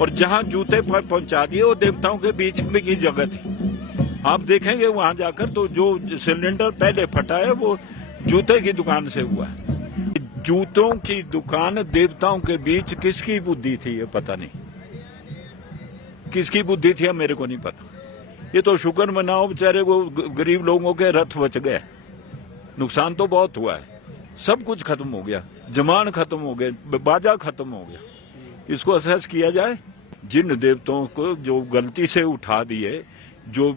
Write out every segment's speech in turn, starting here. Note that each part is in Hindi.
और जहां जूते पर पहुंचा दिए वो देवताओं के बीच में की जगह थी। आप देखेंगे वहां जाकर तो जो सिलेंडर पहले फटा है वो जूते की दुकान से हुआ है। जूतों की दुकान देवताओं के बीच किसकी बुद्धि थी ये पता नहीं, किसकी बुद्धि थी मेरे को नहीं पता। ये तो शुक्र मनाओ बेचारे वो गरीब लोगों के रथ बच गए। नुकसान तो बहुत हुआ है, सब कुछ खत्म हो गया, जमान खत्म हो गए, बाजा खत्म हो गया। इसको असेस किया जाए। जिन देवताओं को जो गलती से उठा दिए, जो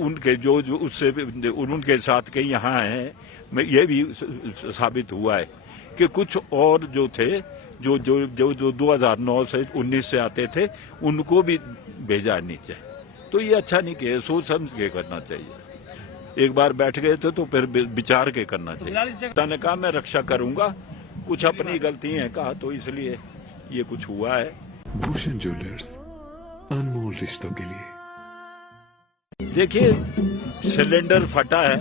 उनके जो उससे उनके साथ के यहाँ हैं, ये भी साबित हुआ है कि कुछ और जो थे जो जो जो जो 2009 से 19 से आते थे उनको भी भेजा नीचे। तो ये अच्छा नहीं किया, सोच समझ के करना चाहिए। एक बार बैठ गए थे तो फिर विचार के करना चाहिए। पिता ने कहा मैं रक्षा करूंगा, कुछ अपनी गलती है कहा तो इसलिए ये कुछ हुआ है। भूषण ज्वेलर्स, अनमोल रिश्तों के लिए। देखिए सिलेंडर फटा है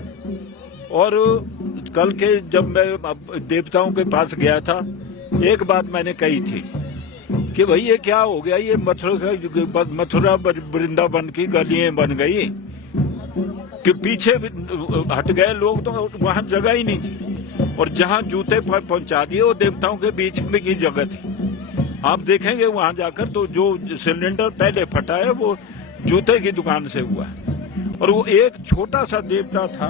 और कल के जब मैं देवताओं के पास गया था एक बात मैंने कही थी कि भाई ये क्या हो गया, ये मथुरा वृंदावन की गलियां बन गई कि पीछे हट गए लोग तो वहां जगह ही नहीं थी और जहां जूते पर पहुंचा दिए वो देवताओं के बीच में की जगह थी। आप देखेंगे वहां जाकर तो जो सिलेंडर पहले फटा है वो जूते की दुकान से हुआ है और वो एक छोटा सा देवता था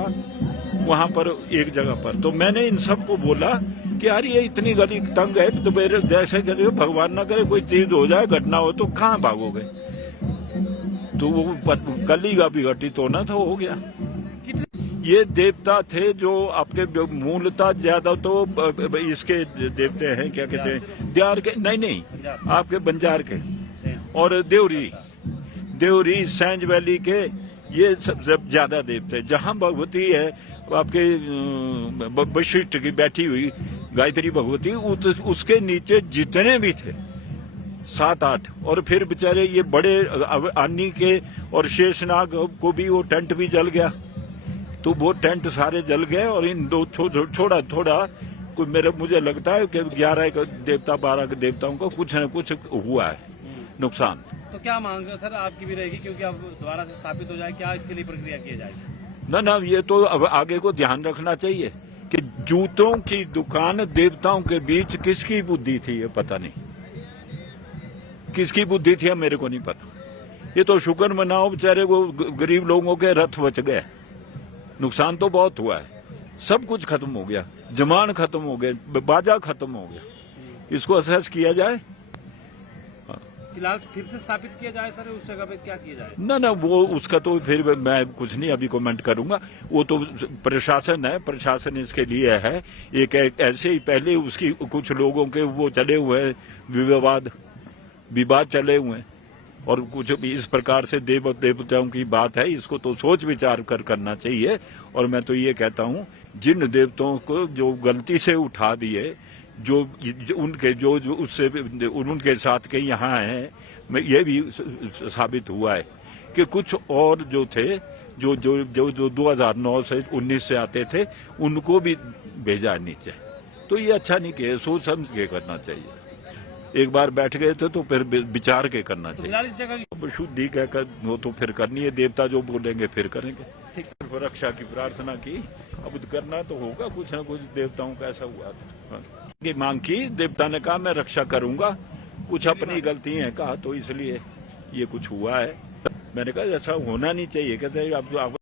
वहां पर एक जगह पर। तो मैंने इन सबको बोला कि यार ये इतनी गली तंग है तो मेरे जैसे करे भगवान ना करे कोई चीज हो जाए, घटना हो तो कहाँ भागोगे। तो वो गली का भी घटित होना था, हो गया। ये देवता थे जो आपके मूलतः ज्यादा तो इसके देवते हैं, क्या कहते हैं, द्यार के नहीं आपके बंजार के और देवरी सैंज वैली के, ये सब ज्यादा देवते। जहां भगवती है आपके वशिष्ठ की बैठी हुई गायत्री भगवती, उसके नीचे जितने भी थे 7-8 और फिर बेचारे ये बड़े अन्नी के और शेषनाग को भी वो टेंट भी जल गया। तो वो टेंट सारे जल गए और इन दो थोड़ा मुझे लगता है कि 11 देवता 12 देवताओं को कुछ न कुछ हुआ है नुकसान। तो क्या मांग सर आपकी भी रहेगी क्योंकि अब दोबारा से स्थापित हो जाए, क्या इसके लिए प्रक्रिया की जाएगी? ना ये तो अब आगे को ध्यान रखना चाहिए कि जूतों की दुकान देवताओं के बीच किसकी बुद्धि थी ये पता नहीं, किसकी बुद्धि थी मेरे को नहीं पता। ये तो शुक्र मनाओ बेचारे वो गरीब लोगों के रथ बच गए। नुकसान तो बहुत हुआ है, सब कुछ खत्म हो गया, जमान खत्म हो गए, बाजा खत्म हो गया। इसको असेस किया जाए। फिलहाल फिर से स्थापित किया जाए सर, उस जगह पे क्या किया जाए? ना वो उसका तो फिर मैं कुछ नहीं अभी कमेंट करूंगा। वो तो प्रशासन है, प्रशासन इसके लिए है। एक ऐसे ही पहले उसकी कुछ लोगों के वो चले हुए हैं, विवाद चले हुए हैं और कुछ इस प्रकार से देवताओं की बात है। इसको तो सोच विचार कर करना चाहिए। और मैं तो ये कहता हूँ जिन देवताओं को जो गलती से उठा दिए, जो उनके जो उससे उनके साथ के यहाँ हैं, ये भी साबित हुआ है कि कुछ और जो थे जो जो जो 2009 से 19 से आते थे उनको भी भेजा नीचे। तो ये अच्छा नहीं किया, सोच समझ के करना चाहिए। एक बार बैठ गए थे तो फिर विचार के करना चाहिए। शुद्धि कहकर वो तो फिर करनी है, देवता जो बोलेंगे फिर करेंगे। ठीक, रक्षा की प्रार्थना की, अब करना तो होगा कुछ न कुछ। देवताओं का ऐसा हुआ की मांग की, देवता ने कहा मैं रक्षा करूंगा, कुछ अपनी गलती है कहा तो इसलिए ये कुछ हुआ है। मैंने कहा ऐसा होना नहीं चाहिए। कहते अब